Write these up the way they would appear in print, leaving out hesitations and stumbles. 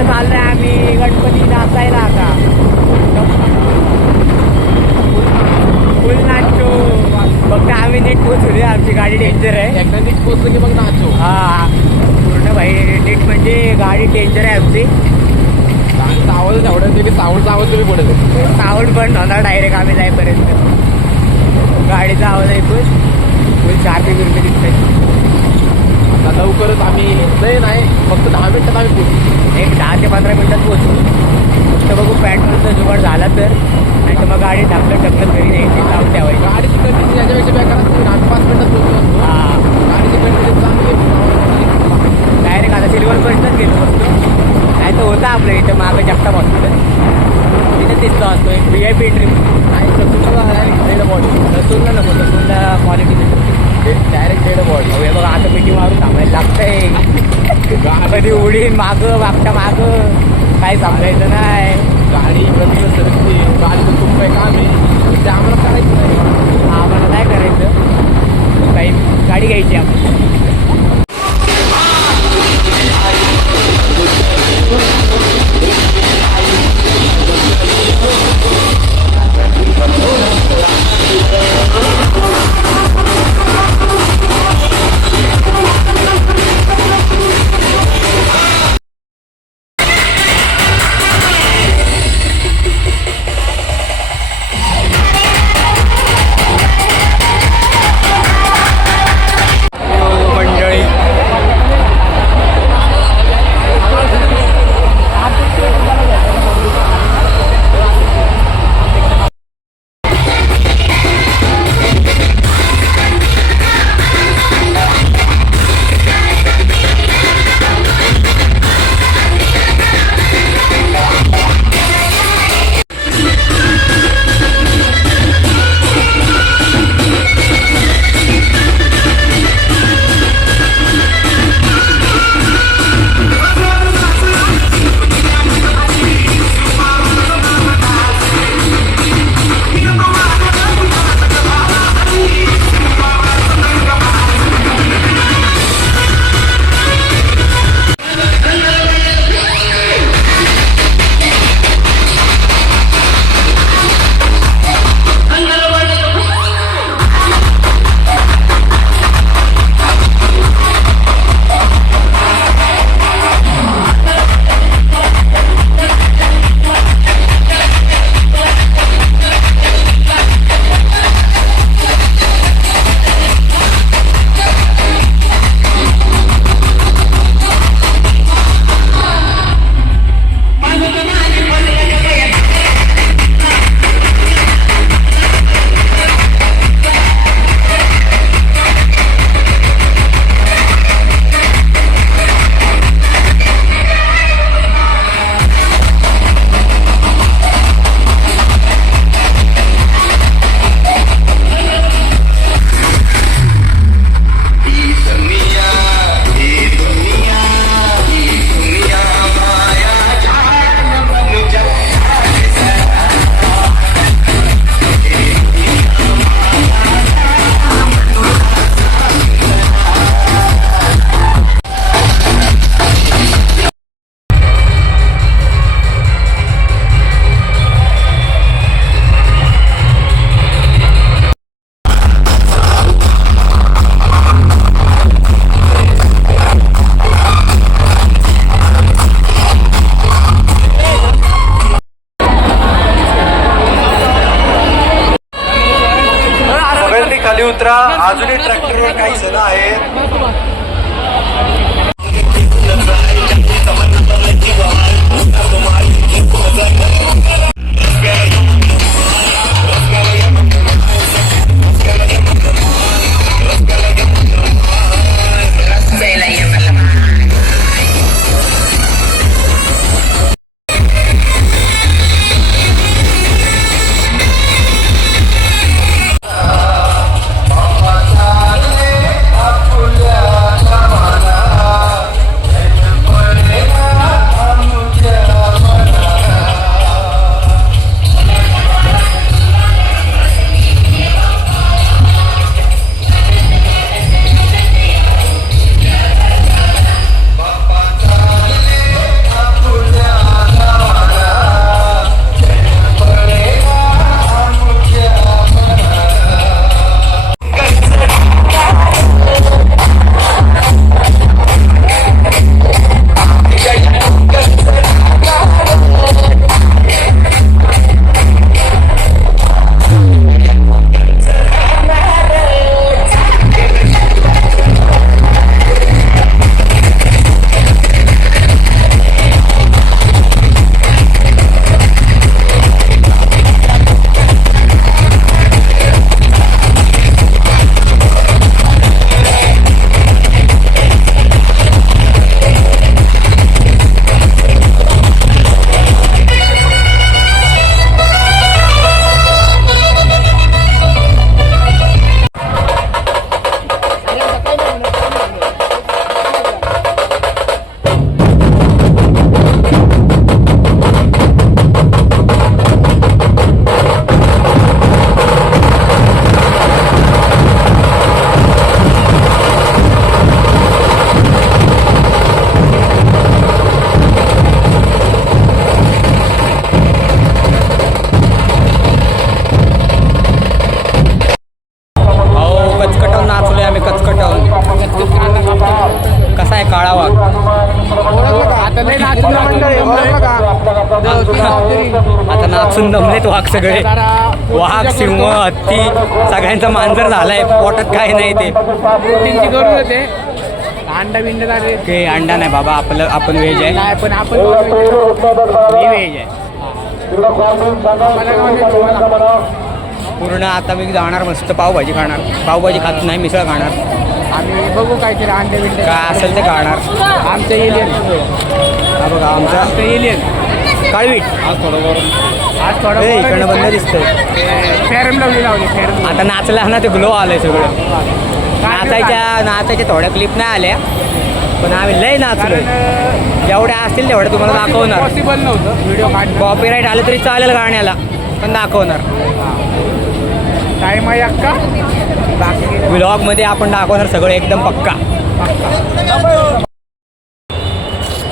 इकडे चाललोय आम्ही गणपती नाचायला आता. फुल नाचो. फक्त आम्ही नीट पोचू, आमची गाडी डेंजर आहे. एकदा नीट पोचलं की मग नाचो. हा पूर्ण भाई नीट म्हणजे गाडी डेंजर आहे आमची. सावध एवढं तरी साऊंडचा आवाज तुम्ही पडत साऊंड बंद होणार डायरेक्ट आम्ही जाईपर्यंत. गाडीचा आवाज ऐकून फुल चारशे रुपये दिसतात. आता लवकरच आम्ही नाही फक्त 10 मिनिटात आम्ही पोचू. एक 10 ते 15 मिनिटात पोचू. फक्त बघू पेट्रोलचा जुगाड झाला तर, नाही तर मग गाडी ढकलत घरी न्यायची, लावून ठेवायची. गाडीची कंडिशन याच्यापेक्षा बेकार असते. 8-5 मिनिटात पोचू असतो. हा गाडीची कंडिशन चांगली. डायरेक्ट आता सिल्वर पर्यंतच गेलो असतो. नाही तर होता आपल्या इथं मागं जगताप हॉस्पिटल, तिथे दिसतो असतो एक VIP एंट्री. नाही ससूनला डेड बॉडी. रसूलला नको, रसूलला क्वालिटी दिसते डायरेक्ट डेड बॉडी. हे बघा आता मिठी मारून थांबायला लागतंय. कधी उडीन मागं मागता मागं काय सांगायचं नाही. गाडी प्रत्येक सरकते. गाडीचं खूप काही काम आहे ते आम्हाला करायचं नाही. आम्हाला काय करायचं, काही गाडी घ्यायची आपण. खाली उतरा. अजूनही ट्रॅक्टरवर काही जण आहेत. नाचून मंडळी ओळखलं का? आता नाचून दमलेत वाघ सगळे. वाघ सिंह हत्ती सगळ्यांचा मांजर झालाय. पोटात काही नाही ते त्यांची गरज होते. अंडा बिंड झाले ते अंडा नाही बाबा. आपण व्हेज आहे. काय पण आपण मी व्हेज आहे मला काय तुम्हाला पूर्ण. आता मी जाणार मस्त पावभाजी खाणार. पावभाजी खात नाही, मिसळ खाणार. आम्ही बघू काहीतरी अंडे बिंडे काय असेल ते खाणार. आमचं एलियन हा बघा आमचा आमचं एलियन काळवीट. आज थोडं ए, इकडनं बंद दिसतंय. फेरम लावली फेरम आता नाचला ना ते ग्लो आलंय सगळं. नाचायच्या थोड्या क्लिप नाही आल्या पण आम्ही लय नाचलोय. जेवढ्या असतील तेवढ्या तुम्हाला दाखवणार. पॉसिबल नव्हतं व्हिडिओ काढणं. कॉपीराईट आलं तरी चालेल गाण्याला पण दाखवणार. टाईम आहे अक्का बाकी व्लॉगमध्ये आपण दाखवणार सगळं एकदम पक्का.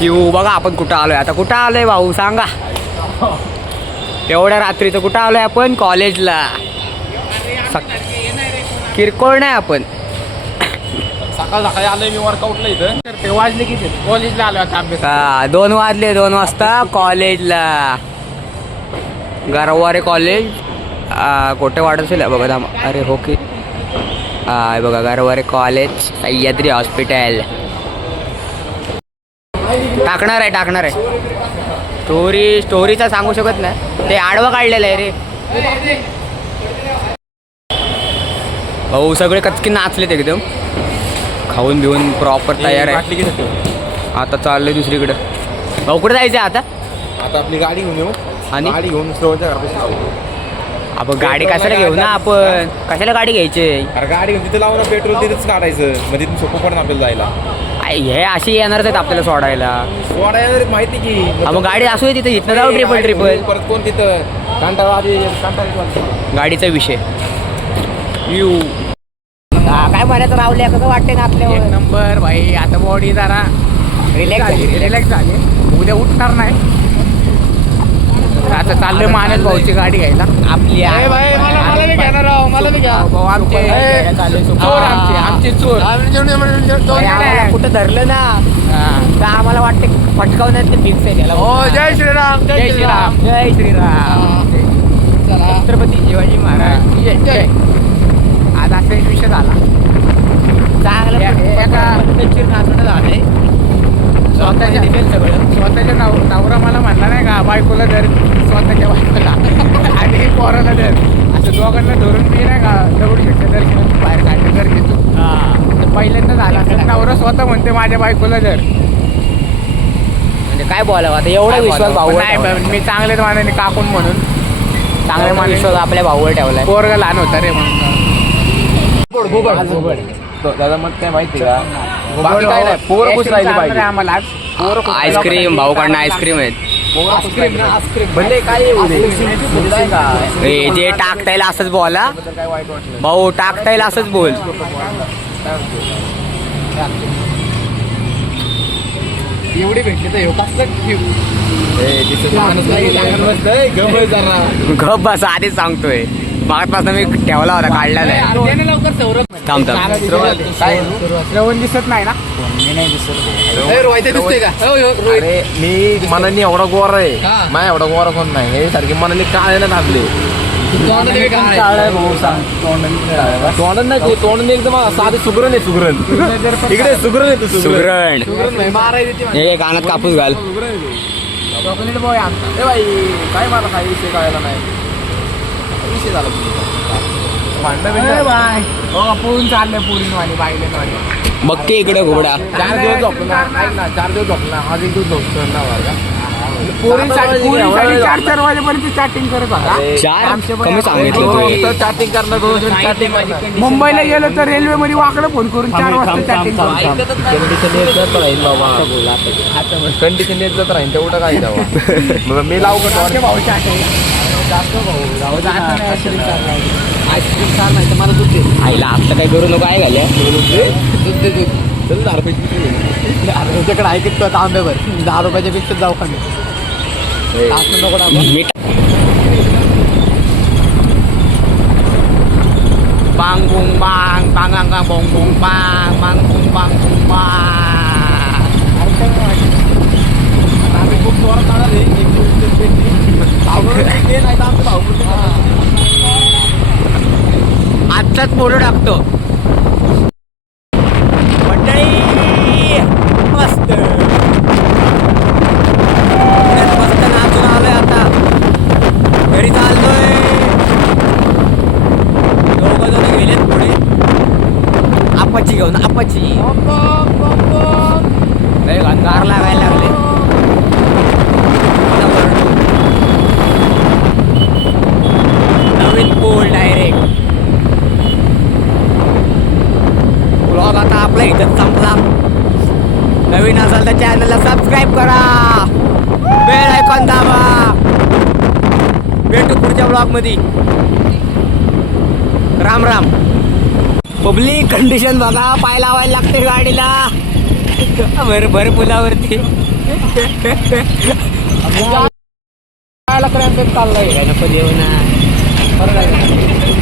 येऊ बघा आपण कुठं आलोय. आता कुठं आलोय भाऊ सांगा. एवढ्या रात्रीचं कुठं आलोय आपण? कॉलेजला. किरकोळ नाही आपण. सकाळ सकाळी आलोय मी वर्कआउटला इथं. ते वाजले किती? कॉलेजला आलो आता अभ्यास. 2 वाजले. 2 वाजता कॉलेजला. गरवारे कॉलेज कोठे वाटत असेल बघा दाम. अरे हो की हे बघा गरवारे कॉलेज सह्याद्री हॉस्पिटल. टाकणार आहे स्टोरीचा सांगू शकत नाही. ते आडवं काढलेलं आहे रे भाऊ. सगळे कचकी नाचलेत एकदम. खाऊन बिऊन प्रॉपर तयार आहे. आता चाललोय दुसरीकडे. भाऊ कुठे जायचं आहे आता आपली गाडी घेऊन येऊ आणि गाडी घेऊन स्टोरच्या घरापासून आपण गाडी कशाला घेऊ ना. आपण कशाला गाडी घ्यायची? अरे गाडी घेऊन तिथे लावून पेट्रोल तिथेच काढायचं म्हणजे तिथून सोपं पण आपल्याला जायला. हे अशी येणारच आहेत आपल्याला सोडायला. सोडायला माहिती की मग गाडी असू दे तिथे. इथनं जाऊ ट्रिपल. परत कोण तिथं कांटाळा गाडीचा विषय. यू काय म्हणायचं रावल्या कसं वाटते ना आपल्या एक नंबर भाई. आता बॉडी जरा रिलॅक्स झाली. उद्या उठणार नाही. आता चाललोय मानस भाऊची गाडी घ्यायला आपली. भाऊ आमचे चोर आमचे चोर कुठं धरलं ना तर आम्हाला वाटते पटकावण्यात ते फिक्स आहे त्याला. जय श्रीराम जय श्रीराम. जय श्रीराम. छत्रपती शिवाजी महाराज जय जय. आज असा एक विषय झाला. चांगलं पद्धतशीर नाचणं झालंय. स्वतःच्या नवरा मला म्हणला नाही का बायकोला धर स्वतःच्या बायकोला आणि पोराला धर असं दोघांना धरून मी नाही का दगडूशेठच्या दर्शनात बाहेर काढलं गरजेचं. तर पहिल्यांदा झाला असं नवरा स्वतः म्हणते माझ्या बायकोला धर. म्हणजे काय बोलावं आता. एवढा विश्वास भाऊ नाही मी चांगलेच मानाने काकून म्हणून चांगला मान विश्वास आपल्या भाऊवर ठेवलाय. पोरगा लहान होता रे म्हणून. दादा मग काय माहिती का बाकी काय नाही. पोरं खुश राहिली पाहिजे आम्हाला. आईस्क्रीम भाऊकडनं आईस्क्रीम आहेत. भले काय जे टाकता येईल असंच बोला भाऊ. टाकता येईल असंच बोल. एवढी भेटली तर हे कसलं गप बस. आधीच सांगतोय. मागपासून मी ठेवला होता काढला नाही. थांब श्रवण दिसत नाही ना. दिसतोय का? मी मनाने एवढा गोरा आहे. माझ्या एवढा गोरा कोण नाही. हे सारखी मनाने काळे ना घातले. तोंड नाही. तोंड एकदम साधे सुगरण आहे. सुगरण इकडे सुगरण आहे. सुगरण हे कानात कापूस घाल. चॉकलेट बॉय आमचा. भाई काय मला काही विषय कळायला नाही. विषय झाला पळून चालले पुरीनवाणी बाईलेनवाणी. बघ की इकडे घुबडा. 4 दिवस झोपला. 4 दिवस झोपला. आज एक दिवस झोपतो ना. पोरींसाठी 4 वाजेपर्यंत चॅटिंग करत होता. 4 कमी सांगितलं. चॅटिंग करणं. मुंबईला गेलं तर रेल्वे मध्ये वाकडं फोन करून 4 वाजता चॅटिंग कंडिशन येत जात राहील तेवढं काय जावं. मी लावू भाऊ आईस्क्रीम छान नाही तर मला दूध दे. आईला आता काय करू नको. काय घाल्या दूध दे. चल 10 रुपये. तुझ्याकडे ऐकत तांब्यावर 10 रुपयाच्या पेक्षा जाऊ खाणे. बांग बुंग बांग बांग बांग बोंग बुंग बांग बांग बुंग बांग बुंग बांग. आजचाच फोटो टाकतो मंडळी. मस्त मस्त नाचून आलोय. आता घरी चाललोय. दोघं जण गेलेत पुढे आपाची घेऊन. आपाची गार लागायला लागले. नवीन पूल डायरेक्ट. ब्लॉग आता आपला इथं संपला. नवीन असाल तर चॅनलला सबस्क्राईब करा, बेल आयकॉन दाबा. भेटू पुढच्या ब्लॉग मध्ये. राम राम. पब्लिक कंडिशन बघा, पाय लावायला लागते गाडीला. भर पुलावरती चाललंय नको जेवण.